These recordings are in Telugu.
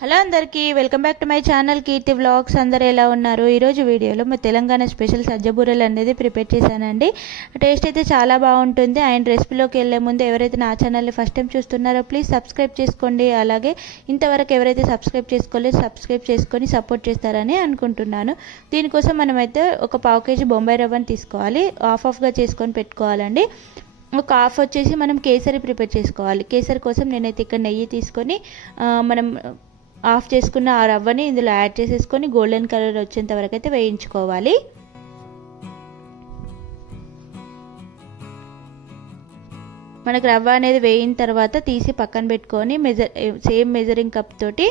హలో అందరికీ welcome back to my channel Keerthi vlogs. అందరూ ఎలా ఉన్నారు? ఈరోజు వీడియోలో మా తెలంగాణ స్పెషల్ సజ్జ బూరెలు అనేది ప్రిపేర్ చేశానండి. టేస్ట్ అయితే చాలా బాగుంటుంది. అండ్ రెసిపీలోకి వెళ్ళే ముందు ఎవరైతే నా ఛానల్ని ఫస్ట్ టైం చూస్తున్నారో ప్లీజ్ సబ్స్క్రైబ్ చేసుకోండి. అలాగే ఇంతవరకు ఎవరైతే సబ్స్క్రైబ్ చేసుకోలేదో సబ్స్క్రైబ్ చేసుకొని సపోర్ట్ చేస్తారని అనుకుంటున్నాను. దీనికోసం మనమైతే ఒక పావు కేజీ బొంబాయి రవ్వని తీసుకోవాలి. హాఫ్గా చేసుకొని పెట్టుకోవాలండి. ఒక హాఫ్ వచ్చేసి మనం కేసరి ప్రిపేర్ చేసుకోవాలి. కేసరి కోసం నేనైతే ఇక్కడ నెయ్యి తీసుకొని మనం ఆఫ్ చేసుకున్న ఆ రవ్వని ఇందులో యాడ్ చేసేసుకొని గోల్డెన్ కలర్ వచ్చేంత వరకు అయితే వేయించుకోవాలి. మనకు రవ్వ అనేది వేయిన తర్వాత తీసి పక్కన పెట్టుకొని సేమ్ మెజరింగ్ కప్ తోటి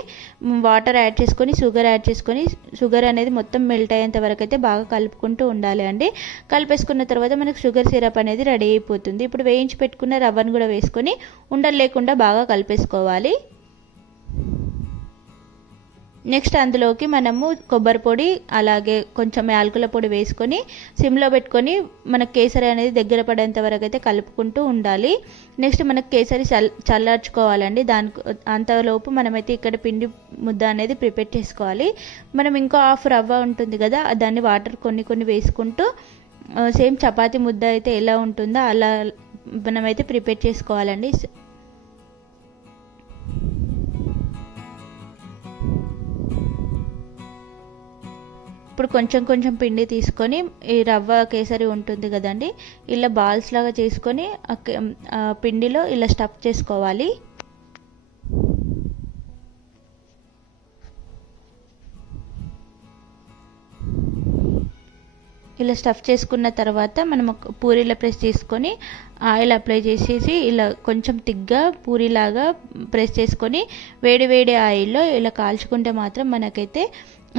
వాటర్ యాడ్ చేసుకొని షుగర్ యాడ్ చేసుకొని షుగర్ అనేది మొత్తం మెల్ట్ అయ్యేంత వరకు అయితే బాగా కలుపుకుంటూ ఉండాలి అండి. కలిపేసుకున్న తర్వాత మనకు షుగర్ సిరప్ అనేది రెడీ అయిపోతుంది. ఇప్పుడు వేయించి పెట్టుకున్న రవ్వను కూడా వేసుకొని ఉండలు లేకుండా బాగా కలిపేసుకోవాలి. నెక్స్ట్ అందులోకి మనము కొబ్బరి పొడి అలాగే కొంచెం యాలకుల పొడి వేసుకొని సిమ్లో పెట్టుకొని మనకు కేసరి అనేది దగ్గర పడేంత వరకు అయితే కలుపుకుంటూ ఉండాలి. నెక్స్ట్ మనకు కేసరి చల్లార్చుకోవాలండి. అంతలోపు మనమైతే ఇక్కడ పిండి ముద్ద అనేది ప్రిపేర్ చేసుకోవాలి. మనం ఇంకో హాఫ్ రవ్వ ఉంటుంది కదా, దాన్ని వాటర్ కొన్ని వేసుకుంటూ సేమ్ చపాతీ ముద్ద అయితే ఎలా ఉంటుందో అలా మనమైతే ప్రిపేర్ చేసుకోవాలండి. ఇప్పుడు కొంచెం పిండి తీసుకొని ఈ రవ్వ కేసరి ఉంటుంది కదండి, ఇలా బాల్స్ లాగా చేసుకొని పిండిలో ఇలా స్టఫ్ చేసుకోవాలి. ఇలా స్టఫ్ చేసుకున్న తర్వాత మనం పూరీల ప్రెస్ చేసుకొని ఆయిల్ అప్లై చేసేసి ఇలా కొంచెం తిగ్గా పూరీలాగా ప్రెస్ చేసుకొని వేడి ఆయిల్లో ఇలా కాల్చుకుంటే మాత్రం మనకైతే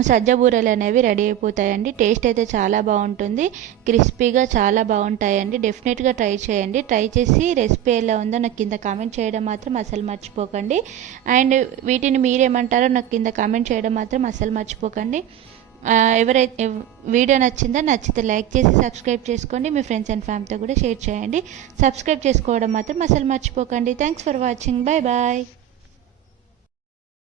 సజ్జ బూరెలు అనేవి రెడీ అయిపోతాయండి. టేస్ట్ అయితే చాలా బాగుంటుంది, క్రిస్పీగా చాలా బాగుంటాయండి. డెఫినెట్గా ట్రై చేయండి. ట్రై చేసి రెసిపీ ఎలా ఉందో నాకు కింద కామెంట్ చేయడం మాత్రం అసలు మర్చిపోకండి. అండ్ వీటిని మీరేమంటారో నాకు కింద కామెంట్ చేయడం మాత్రం అసలు మర్చిపోకండి. ఎవరైతే వీడియో నచ్చితే లైక్ చేసి సబ్స్క్రైబ్ చేసుకోండి. మీ ఫ్రెండ్స్ అండ్ ఫ్యామిలీతో కూడా షేర్ చేయండి. సబ్స్క్రైబ్ చేసుకోవడం మాత్రం అసలు మర్చిపోకండి. Thanks for watching. బాయ్.